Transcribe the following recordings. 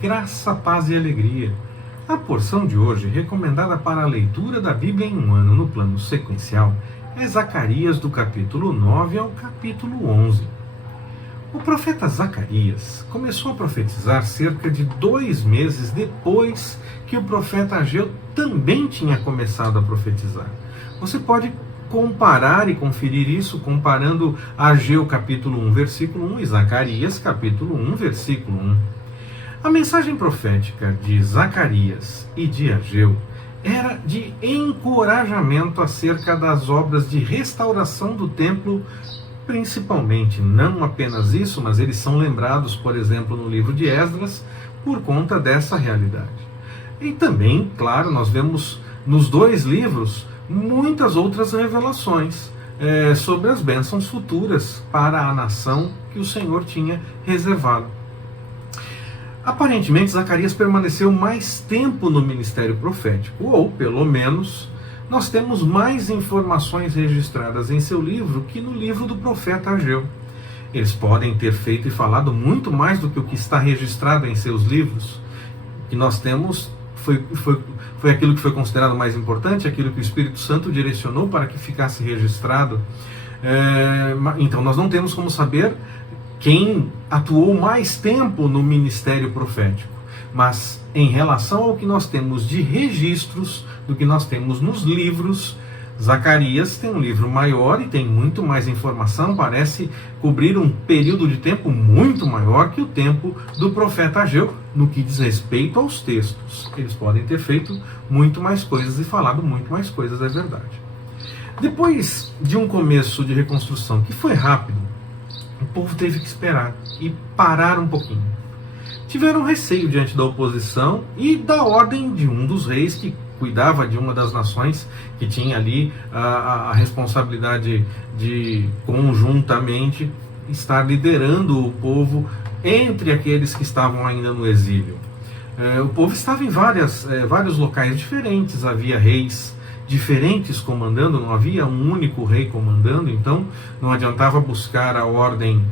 graça, paz e alegria. A porção de hoje, recomendada para a leitura da Bíblia em um ano no plano sequencial, é Zacarias do capítulo 9 ao capítulo 11. O profeta Zacarias começou a profetizar cerca de 2 meses depois que o profeta Ageu também tinha começado a profetizar. Você pode comparar e conferir isso comparando Ageu capítulo 1, versículo 1 e Zacarias capítulo 1, versículo 1. A mensagem profética de Zacarias e de Ageu era de encorajamento acerca das obras de restauração do templo, principalmente. Não apenas isso, mas eles são lembrados, por exemplo, no livro de Esdras, por conta dessa realidade. E também, claro, nós vemos nos 2 livros muitas outras revelações sobre as bênçãos futuras para a nação que o Senhor tinha reservado. Aparentemente, Zacarias permaneceu mais tempo no ministério profético, ou, pelo menos, nós temos mais informações registradas em seu livro que no livro do profeta Ageu. Eles podem ter feito e falado muito mais do que o que está registrado em seus livros. O que nós temos foi aquilo que foi considerado mais importante, aquilo que o Espírito Santo direcionou para que ficasse registrado. Então nós não temos como saber quem atuou mais tempo no ministério profético, mas em relação ao que nós temos de registros, do que nós temos nos livros, Zacarias tem um livro maior e tem muito mais informação, parece cobrir um período de tempo muito maior que o tempo do profeta Ageu, no que diz respeito aos textos. Eles podem ter feito muito mais coisas e falado muito mais coisas, é verdade. Depois de um começo de reconstrução que foi rápido, o povo teve que esperar e parar um pouquinho. Tiveram receio diante da oposição e da ordem de um dos reis que cuidava de uma das nações, que tinha ali a responsabilidade de conjuntamente estar liderando o povo entre aqueles que estavam ainda no exílio. O povo estava em vários locais diferentes, havia reis diferentes comandando, não havia um único rei comandando, então não adiantava buscar a ordem,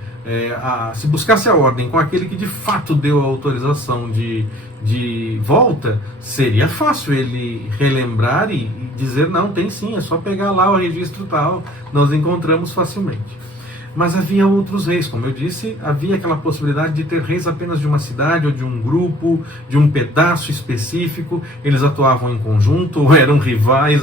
se buscasse a ordem com aquele que de fato deu a autorização de volta, seria fácil ele relembrar e dizer, não, tem sim, é só pegar lá o registro tal, nós encontramos facilmente. Mas havia outros reis, como eu disse, havia aquela possibilidade de ter reis apenas de uma cidade ou de um grupo, de um pedaço específico. Eles atuavam em conjunto, ou eram rivais,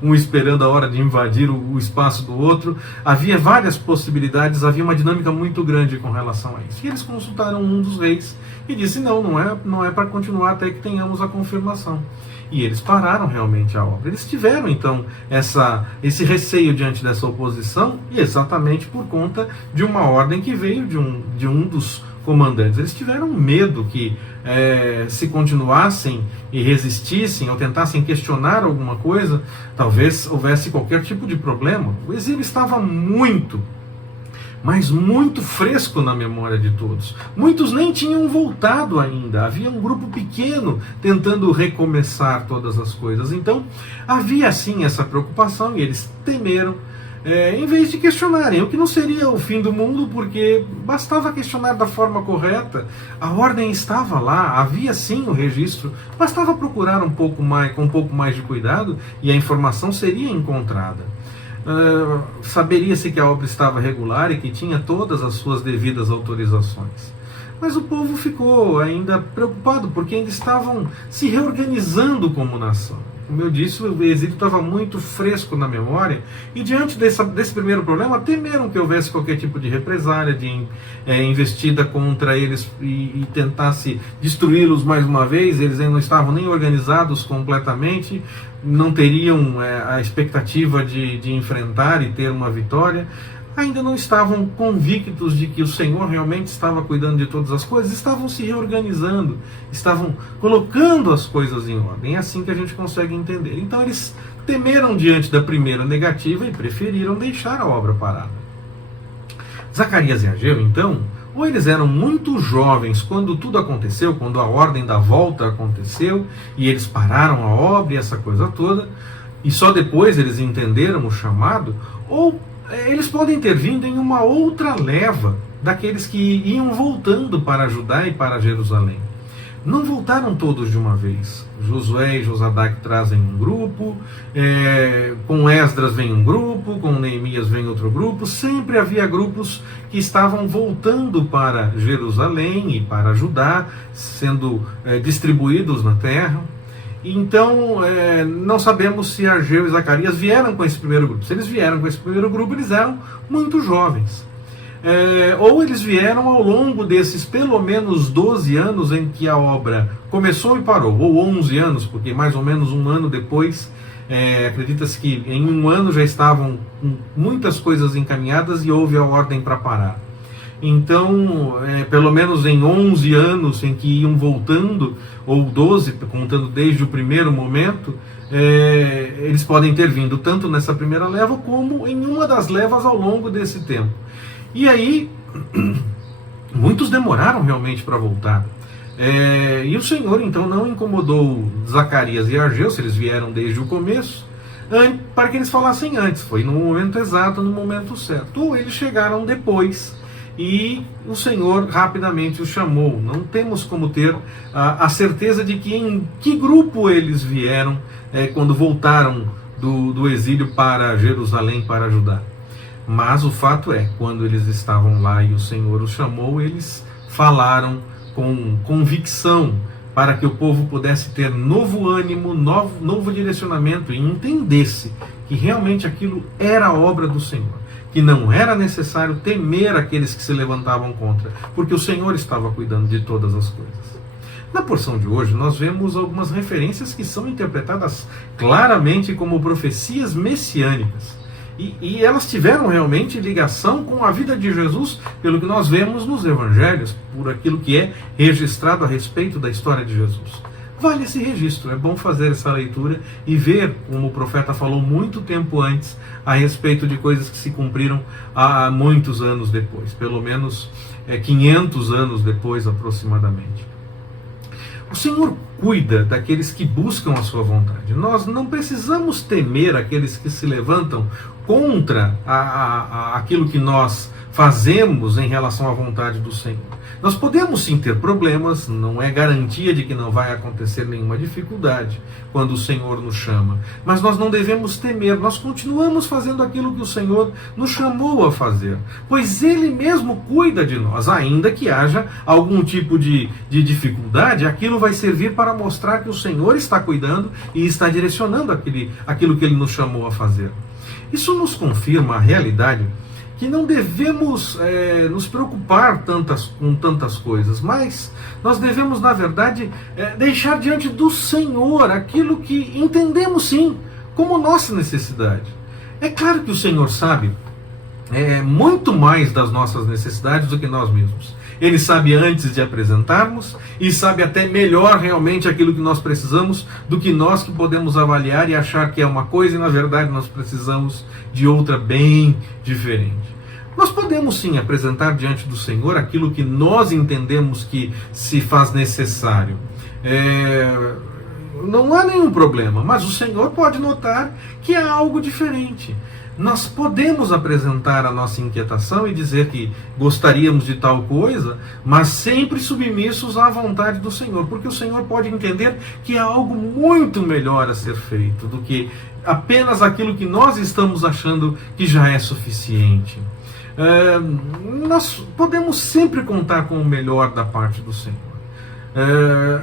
um esperando a hora de invadir o espaço do outro. Havia várias possibilidades, havia uma dinâmica muito grande com relação a isso. E eles consultaram um dos reis e disse, não é para continuar até que tenhamos a confirmação. E eles pararam realmente a obra. Eles tiveram, então, esse receio diante dessa oposição, e exatamente por conta de uma ordem que veio de um dos comandantes. Eles tiveram medo que, se continuassem e resistissem, ou tentassem questionar alguma coisa, talvez houvesse qualquer tipo de problema. O exílio estava mas muito fresco na memória de todos. Muitos nem tinham voltado ainda, havia um grupo pequeno tentando recomeçar todas as coisas. Então havia sim essa preocupação e eles temeram, em vez de questionarem, o que não seria o fim do mundo, porque bastava questionar da forma correta, a ordem estava lá, havia sim o registro, bastava procurar com um pouco mais de cuidado e a informação seria encontrada. Saberia-se que a obra estava regular e que tinha todas as suas devidas autorizações. Mas o povo ficou ainda preocupado, porque ainda estavam se reorganizando como nação. Como eu disse, o exílio estava muito fresco na memória, e diante desse primeiro problema, temeram que houvesse qualquer tipo de represália, de investida contra eles e tentasse destruí-los mais uma vez. Eles ainda não estavam nem organizados completamente, não teriam a expectativa de enfrentar e ter uma vitória. Ainda não estavam convictos de que o Senhor realmente estava cuidando de todas as coisas, estavam se reorganizando, estavam colocando as coisas em ordem. É assim que a gente consegue entender. Então eles temeram diante da primeira negativa e preferiram deixar a obra parada. Zacarias e Ageu, então, ou eles eram muito jovens quando tudo aconteceu, quando a ordem da volta aconteceu, e eles pararam a obra e essa coisa toda, e só depois eles entenderam o chamado, ou eles podem ter vindo em uma outra leva daqueles que iam voltando para Judá e para Jerusalém. não voltaram todos de uma vez. Josué e Josadac trazem um grupo, com Esdras vem um grupo, com Neemias vem outro grupo. Sempre havia grupos que estavam voltando para Jerusalém e para Judá, sendo distribuídos na terra. Então, não sabemos se Ageu e Zacarias vieram com esse primeiro grupo. Se eles vieram com esse primeiro grupo, eles eram muito jovens. Ou eles vieram ao longo desses pelo menos 12 anos em que a obra começou e parou, ou 11 anos, porque mais ou menos um ano depois, acredita-se que em um ano já estavam muitas coisas encaminhadas e houve a ordem para parar. Então, pelo menos em 11 anos em que iam voltando, ou 12, contando desde o primeiro momento, eles podem ter vindo tanto nessa primeira leva como em uma das levas ao longo desse tempo. E aí, muitos demoraram realmente para voltar. E o Senhor então não incomodou Zacarias e Ageu, se eles vieram desde o começo, para que eles falassem antes. Foi no momento exato, no momento certo. Ou eles chegaram depois e o Senhor rapidamente os chamou. Não temos como ter a certeza de que em que grupo eles vieram quando voltaram do exílio para Jerusalém, para Judá. Mas o fato quando eles estavam lá e o Senhor os chamou, eles falaram com convicção para que o povo pudesse ter novo ânimo, novo direcionamento e entendesse que realmente aquilo era obra do Senhor, que não era necessário temer aqueles que se levantavam contra, porque o Senhor estava cuidando de todas as coisas. Na porção de hoje, nós vemos algumas referências que são interpretadas claramente como profecias messiânicas. E elas tiveram realmente ligação com a vida de Jesus, pelo que nós vemos nos evangelhos, por aquilo que é registrado a respeito da história de Jesus. Vale esse registro, é bom fazer essa leitura e ver como o profeta falou muito tempo antes a respeito de coisas que se cumpriram há muitos anos depois, pelo menos 500 anos depois aproximadamente. O Senhor cuida daqueles que buscam a sua vontade. Nós não precisamos temer aqueles que se levantam contra aquilo que nós fazemos em relação à vontade do Senhor. Nós podemos sim ter problemas, não é garantia de que não vai acontecer nenhuma dificuldade quando o Senhor nos chama, mas nós não devemos temer, nós continuamos fazendo aquilo que o Senhor nos chamou a fazer, pois Ele mesmo cuida de nós, ainda que haja algum tipo de dificuldade, aquilo vai servir para mostrar que o Senhor está cuidando e está direcionando aquilo que Ele nos chamou a fazer. Isso nos confirma a realidade que não devemos nos preocupar com tantas coisas, mas nós devemos, na verdade, deixar diante do Senhor aquilo que entendemos sim como nossa necessidade. É claro que o Senhor sabe muito mais das nossas necessidades do que nós mesmos. Ele sabe antes de apresentarmos e sabe até melhor realmente aquilo que nós precisamos do que nós que podemos avaliar e achar que é uma coisa e na verdade nós precisamos de outra bem diferente. Nós podemos sim apresentar diante do Senhor aquilo que nós entendemos que se faz necessário. Não há nenhum problema, mas o Senhor pode notar que há algo diferente. Nós podemos apresentar a nossa inquietação e dizer que gostaríamos de tal coisa, mas sempre submissos à vontade do Senhor, porque o Senhor pode entender que há algo muito melhor a ser feito do que apenas aquilo que nós estamos achando que já é suficiente. Nós podemos sempre contar com o melhor da parte do Senhor.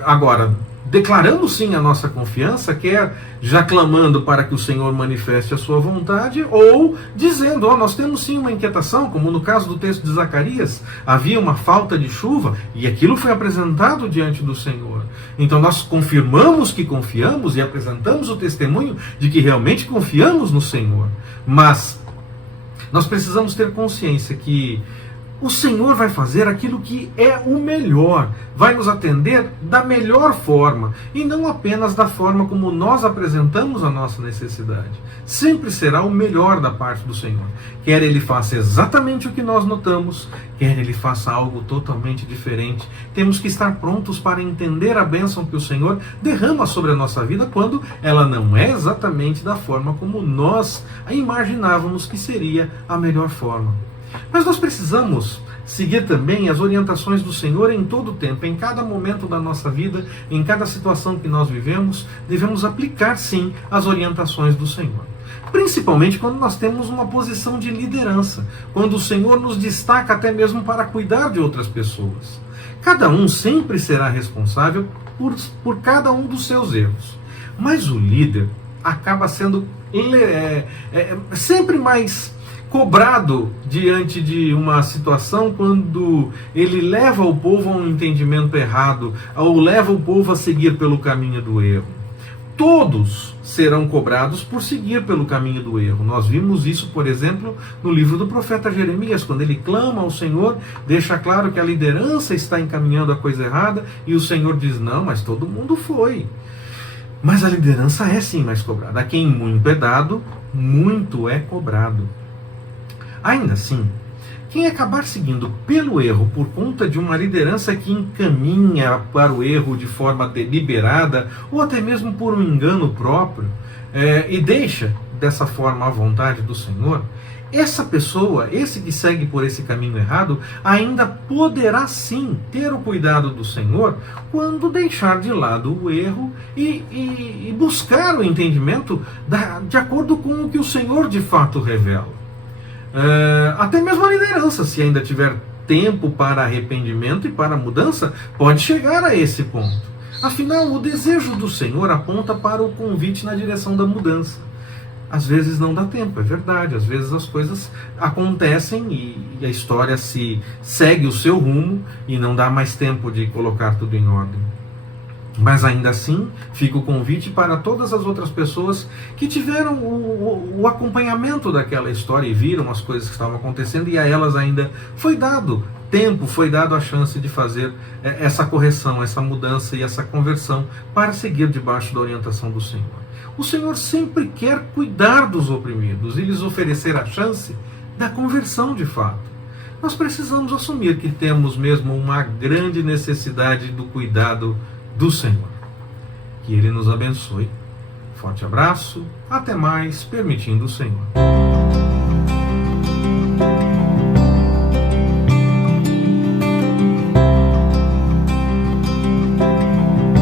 Agora, declarando sim a nossa confiança, quer já clamando para que o Senhor manifeste a sua vontade, ou dizendo, nós temos sim uma inquietação, como no caso do texto de Zacarias, havia uma falta de chuva, e aquilo foi apresentado diante do Senhor. Então nós confirmamos que confiamos e apresentamos o testemunho de que realmente confiamos no Senhor. Mas nós precisamos ter consciência que o Senhor vai fazer aquilo que é o melhor, vai nos atender da melhor forma e não apenas da forma como nós apresentamos a nossa necessidade. Sempre será o melhor da parte do Senhor. Quer Ele faça exatamente o que nós notamos, quer Ele faça algo totalmente diferente. Temos que estar prontos para entender a bênção que o Senhor derrama sobre a nossa vida quando ela não é exatamente da forma como nós a imaginávamos que seria a melhor forma. Mas nós precisamos seguir também as orientações do Senhor em todo o tempo, em cada momento da nossa vida, em cada situação que nós vivemos, devemos aplicar sim as orientações do Senhor. Principalmente quando nós temos uma posição de liderança, quando o Senhor nos destaca até mesmo para cuidar de outras pessoas. Cada um sempre será responsável por cada um dos seus erros, mas o líder acaba sendo sempre mais cobrado diante de uma situação quando ele leva o povo a um entendimento errado, ou leva o povo a seguir pelo caminho do erro. Todos serão cobrados por seguir pelo caminho do erro. Nós vimos isso, por exemplo, no livro do profeta Jeremias, quando ele clama ao Senhor, deixa claro que a liderança está encaminhando a coisa errada, e o Senhor diz, não, mas todo mundo foi. Mas a liderança é sim mais cobrada. A quem muito é dado, muito é cobrado. Ainda assim, quem acabar seguindo pelo erro por conta de uma liderança que encaminha para o erro de forma deliberada, ou até mesmo por um engano próprio, e deixa dessa forma a vontade do Senhor, essa pessoa, esse que segue por esse caminho errado, ainda poderá sim ter o cuidado do Senhor quando deixar de lado o erro e buscar o entendimento de acordo com o que o Senhor de fato revela. Até mesmo a liderança, se ainda tiver tempo para arrependimento e para mudança, pode chegar a esse ponto. Afinal, o desejo do Senhor aponta para o convite na direção da mudança. Às vezes não dá tempo, é verdade. Às vezes as coisas acontecem e a história segue o seu rumo e não dá mais tempo de colocar tudo em ordem. Mas ainda assim, fica o convite para todas as outras pessoas que tiveram o acompanhamento daquela história e viram as coisas que estavam acontecendo, e a elas ainda foi dado tempo, foi dado a chance de fazer essa correção, essa mudança e essa conversão para seguir debaixo da orientação do Senhor. O Senhor sempre quer cuidar dos oprimidos e lhes oferecer a chance da conversão de fato. Nós precisamos assumir que temos mesmo uma grande necessidade do cuidado do Senhor. Que Ele nos abençoe. Forte abraço, até mais, permitindo o Senhor.